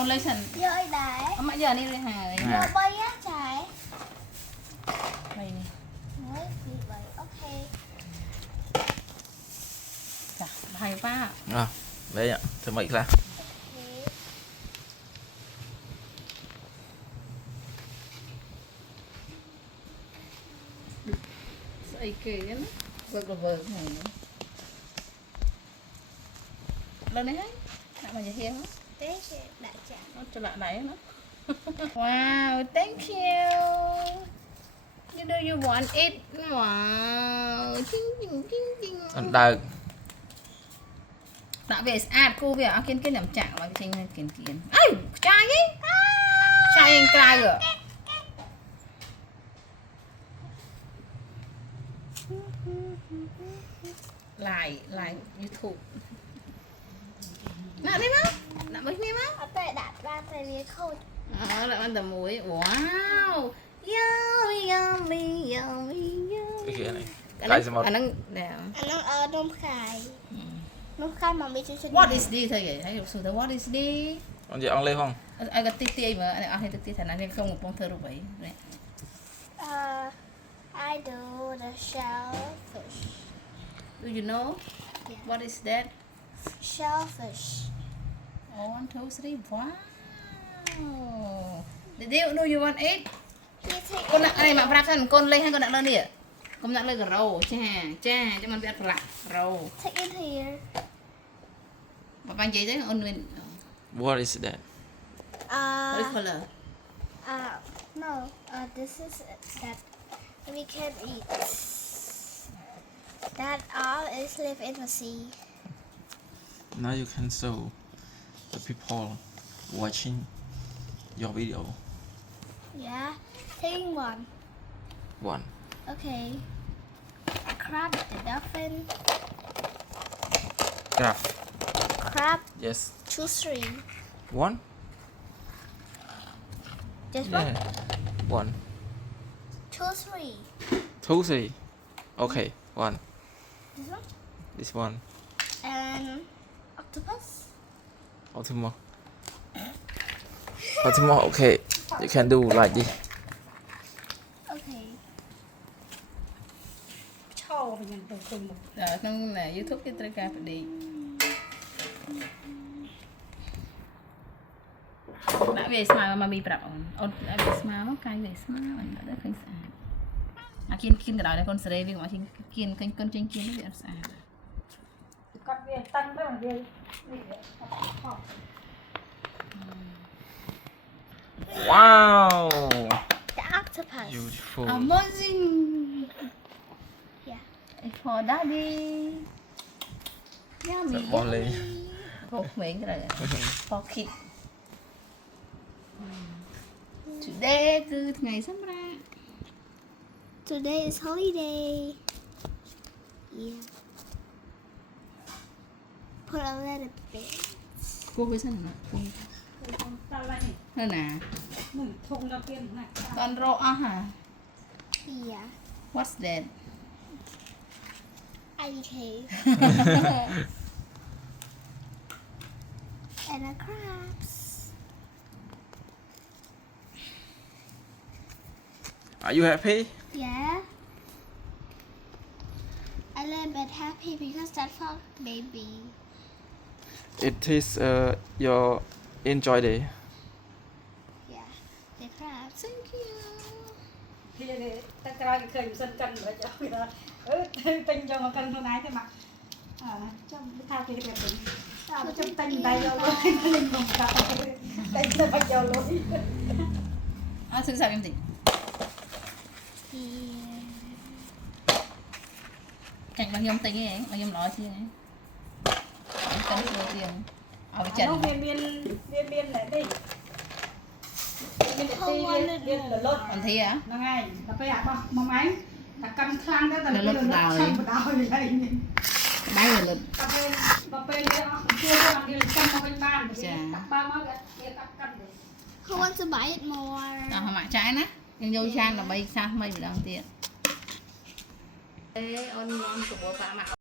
Ôn lấy sẵn. Vô ấy đấy. Mà giờ đi lên hà đấy. Vô bay á trái. Đây này. Mới bị vậy, ok. Chà, hay quá. Đấy ạ, thử mấy ra. Sợi kì á. Vượt này. Lên đấy hết. Lại mà giờ hiên á. Thế sẽ đại trả. Nó cho lại đấy nó. Wow, thank you. Do you want it? Wow. Ching ching ching ching. Ăn đợt. Đã về cô về kiên làm trạng mà cái kiên. Ây, trai ấy. Trai anh trai rồi. Lại YouTube. Nè đi má. Nè bánh đi má. Ở đây đặt ra tay lý khôi. Lại ăn tầm muối. Wow. Yummy. Cái kia này. Cái gì mà Anh đang nè. Anh đang ở nôm khai. Nôm khai mà mình chưa. What is this thôi vậy? Số what is this? con gì ăn lên không? Anh có tí mà anh ăn tí thành anh không một bông thơ được vậy. I do the shellfish. Do you know? Yeah. What is that? Shellfish. 1, 2, 3. Wow. Did you know you want it? Con nặng này mà bạc cần con lên hay con nặng lên đi ạ? Con nặng lên cái rau, cha cho mình biết bạc rau. Take it here. Mà bạn chỉ đấy ôn nguyên. What is that? What is color? No. This is that we can eat. That all is live in the sea. Now you can show the people watching your video. Yeah. Taking one. One. Okay. Crab, the dolphin. Crab. Crab. Yes. Choose 3. One. Just one. One. Choose 3. 2, 3. Okay. One. This one. This one. And octopus. Ultimo. Okay. You can do like this. Okay. Cho mình nhận được cùng một. Con là YouTube cái trai phải đi. Đã về smile mà bị bạc ôn đã về smile cái về smile anh đã thấy sạch. Kiên cái đó là con sợi vì mà kiên con trên kiên nó bị sạch. Còn về tăng đó là về. Wow. The octopus. Beautiful. Amazing. Yeah. It's for daddy. Yummy. Bỏ lên. Hộp miệng cái này. For kids. Today cứ ngày sớm ra. Today is holiday. Yeah. Put a little bit. Cô với sao nữa? Tao lại Hơn nè. mình thùng đầu tiên này. Con rô á hả? Yeah. What's that? Ivy cave. And a crabs. Are you happy? Yeah. I little bit happy because that's for baby. It is your enjoy day. Yeah. The crabs. Thank you. Thì để ta coi cái khởi sân cân rồi cho người ta. Tinh cho mà cân hôm nay thế mà. Trong cái thao kia cái bệnh. Trong tinh tay vô luôn. Tinh không cả. Tinh nó phải vô luôn. Xin chào em tỉnh. Yeah. Cảnh bằng nhôm tính ấy, bằng nhôm nói chi ấy. Cân đầu tiên. Ở cái Nó chân. viên lại đi. Viên là lốt. Còn thế á? Nó ngay. Nó phải ạ mong ánh. Là cầm khăn đó là lốt đào ấy. đào như vậy. Đáy là lốt. Bà bên đó chưa làm điều cầm vào bên bàn. Ba má cái cắt được. Who wants to buy it more? Hả mạ trái ná. Nhưng vô chan là bay xa mây bị đằng tiền. Ê, ôn ngon của bố bà mạ.